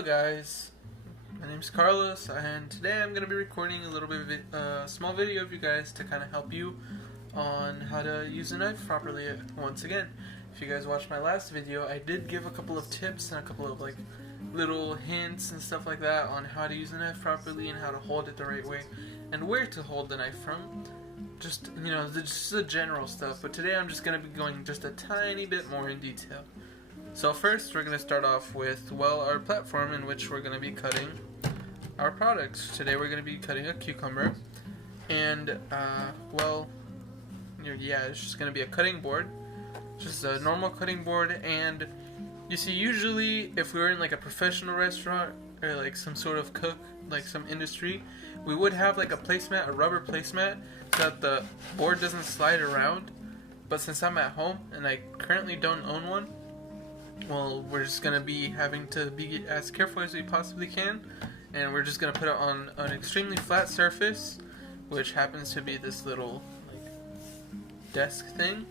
Hello guys, my name's Carlos, and today I'm going to be recording a little bit of a small video of you guys to kind of help you on how to use a knife properly. Once again, if you guys watched my last video, I did give a couple of tips and a couple of little hints and stuff like that on how to use a knife properly and how to hold it the right way and where to hold the knife from. Just, just the general stuff, but today I'm just going to be going just a tiny bit more in detail. So first we're going to start off with, our platform in which we're going to be cutting our products. Today we're going to be cutting a cucumber, and it's just going to be a cutting board, just a normal cutting board. And you see, usually if we were in like a professional restaurant or like some sort of cook, like some industry, we would have like a placemat, a rubber placemat, so that the board doesn't slide around. But since I'm at home and I currently don't own one, well, we're just going to be having to be as careful as we possibly can, and we're just going to put it on an extremely flat surface, which happens to be this little desk thing,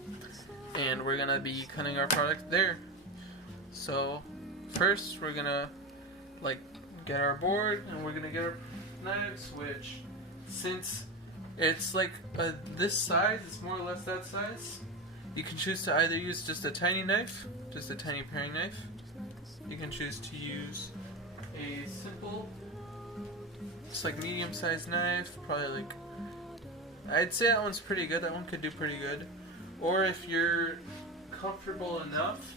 and we're going to be cutting our product there. So first we're going to get our board, and we're going to get our knives, which, since it's this size, it's more or less that size. You can choose to either use just a tiny knife, just a tiny paring knife. You can choose to use a simple, just medium-sized knife, probably I'd say that one's pretty good, that one could do pretty good. Or if you're comfortable enough,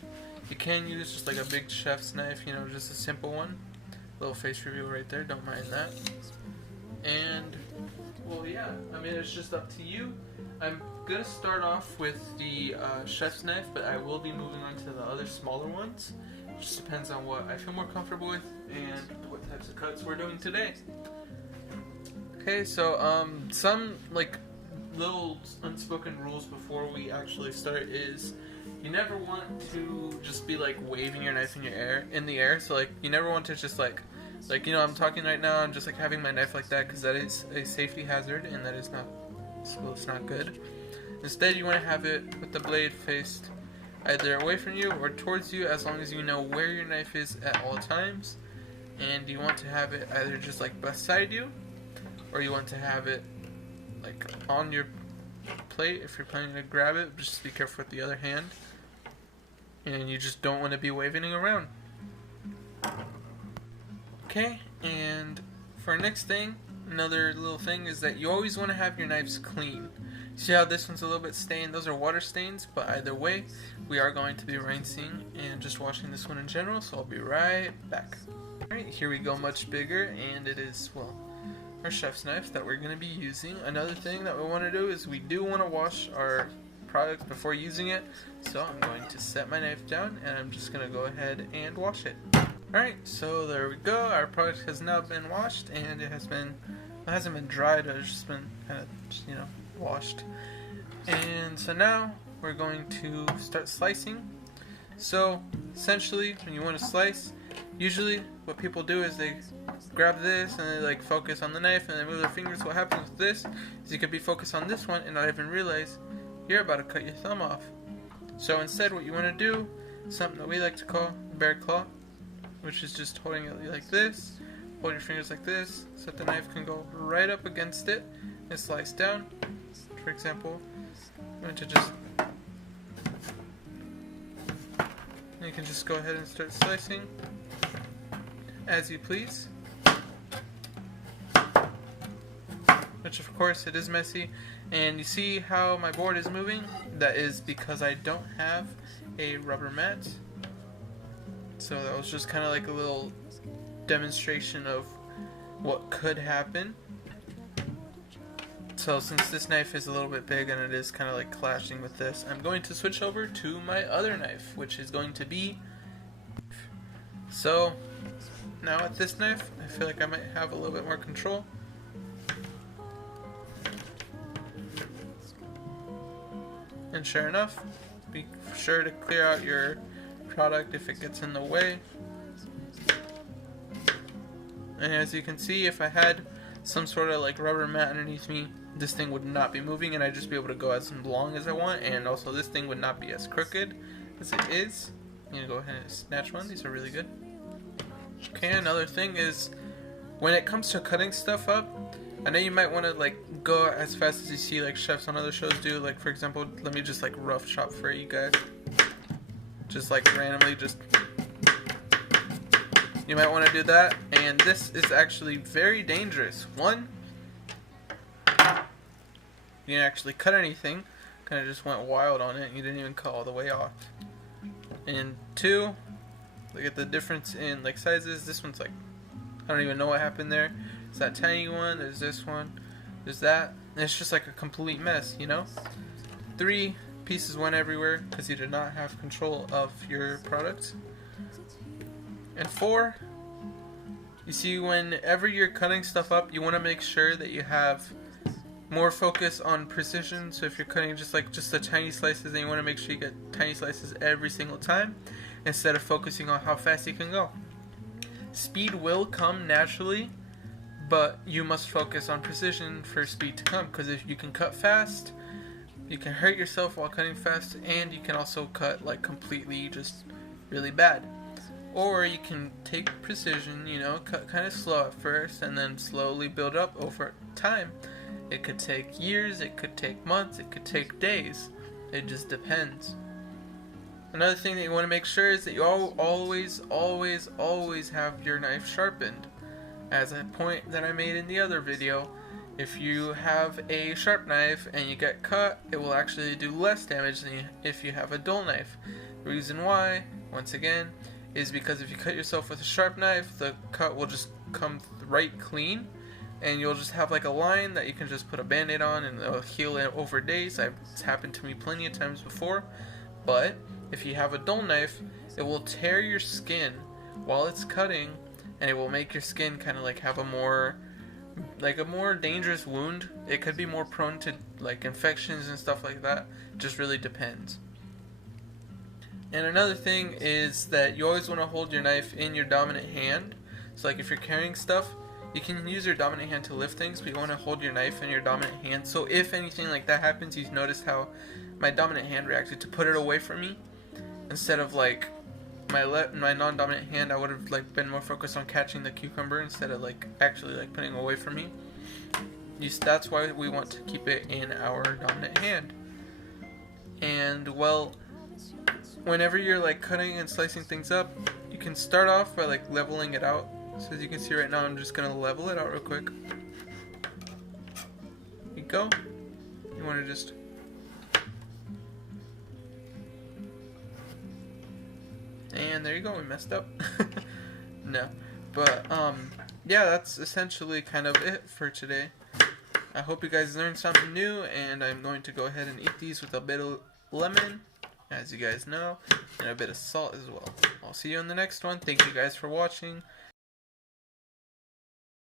you can use just a big chef's knife, just a simple one. Little face reveal right there, don't mind that. And, it's just up to you. I'm gonna start off with the chef's knife, but I will be moving on to the other smaller ones. It just depends on what I feel more comfortable with and what types of cuts we're doing today. Okay, so some little unspoken rules before we actually start is you never want to just be waving your knife in the air. So you never want to just I'm talking right now, I'm just having my knife like that, because that is a safety hazard and that is not, so it's not good. Instead, you want to have it with the blade faced either away from you or towards you, as long as you know where your knife is at all times. And you want to have it either just beside you, or you want to have it on your plate if you're planning to grab it. Just be careful with the other hand, and you just don't want to be waving it around. Okay, and for our next thing, another little thing is that you always want to have your knives clean. See how this one's a little bit stained? Those are water stains, but either way, we are going to be rinsing and just washing this one in general, so I'll be right back. Alright, here we go, much bigger, and it is, our chef's knife that we're going to be using. Another thing that we want to do is we do want to wash our product before using it, so I'm going to set my knife down, and I'm just going to go ahead and wash it. Alright, so there we go. Our product has now been washed, and it hasn't been dried, it's just been kind of, washed. And so now we're going to start slicing. So essentially, when you want to slice, usually what people do is they grab this and they focus on the knife and they move their fingers. What happens with this is you could be focused on this one and not even realize you're about to cut your thumb off. So instead, what you want to do is something that we like to call bear claw, which is just holding it like this. Hold your fingers like this, so that the knife can go right up against it and slice down. For example, I'm going to you can just go ahead and start slicing as you please. Which of course it is messy, and you see how my board is moving? That is because I don't have a rubber mat. So that was just kind of a little demonstration of what could happen. So since this knife is a little bit big and it is kind of clashing with this, I'm going to switch over to my other knife, which is going to be... So now with this knife, I feel I might have a little bit more control. And sure enough, be sure to clear out your product if it gets in the way. And as you can see, if I had some sort of rubber mat underneath me, this thing would not be moving, and I'd just be able to go as long as I want, and also this thing would not be as crooked as it is. I'm gonna go ahead and snatch one. These are really good. Okay, another thing is, when it comes to cutting stuff up, I know you might want to like go as fast as you see like chefs on other shows do. Like for example, let me just like rough chop for you guys. Just like randomly, just you might want to do that. And this is actually very dangerous. One, you didn't actually cut anything, kind of just went wild on it. And you didn't even cut all the way off. And two, look at the difference in like sizes. This one's like, I don't even know what happened there. It's that tiny one, there's this one, there's that. And it's just like a complete mess, you know? 3, pieces went everywhere because you did not have control of your product. And 4, you see, whenever you're cutting stuff up, you want to make sure that you have more focus on precision. So if you're cutting just the tiny slices, then you want to make sure you get tiny slices every single time instead of focusing on how fast you can go. Speed will come naturally, but you must focus on precision for speed to come, because if you can cut fast, you can hurt yourself while cutting fast, and you can also cut like completely just really bad. Or you can take precision, you know, cut kind of slow at first and then slowly build up over time. It could take years, it could take months, it could take days. It just depends. Another thing that you want to make sure is that you always have your knife sharpened. As a point that I made in the other video, if you have a sharp knife and you get cut, it will actually do less damage than if you have a dull knife. The reason why, once again, is because if you cut yourself with a sharp knife, the cut will just come right clean, and you'll just have like a line that you can just put a band-aid on and it'll heal it over days. It's happened to me plenty of times before. But if you have a dull knife, it will tear your skin while it's cutting, and it will make your skin kind of like have a more dangerous wound. It could be more prone to like infections and stuff like that. It just really depends. And another thing is that you always want to hold your knife in your dominant hand. So like if you're carrying stuff, you can use your dominant hand to lift things, but you want to hold your knife in your dominant hand. So if anything like that happens, you've noticed how my dominant hand reacted to put it away from me. Instead of like my non-dominant hand, I would have like been more focused on catching the cucumber instead of like actually like putting it away from me. That's why we want to keep it in our dominant hand. And well, whenever you're like cutting and slicing things up, you can start off by like leveling it out. So as you can see right now, I'm just gonna level it out real quick. There you go. You want to just and there you go, we messed up. No. But yeah, that's essentially kind of it for today. I hope you guys learned something new, and I'm going to go ahead and eat these with a bit of lemon, as you guys know, and a bit of salt as well. I'll see you in the next one. Thank you guys for watching,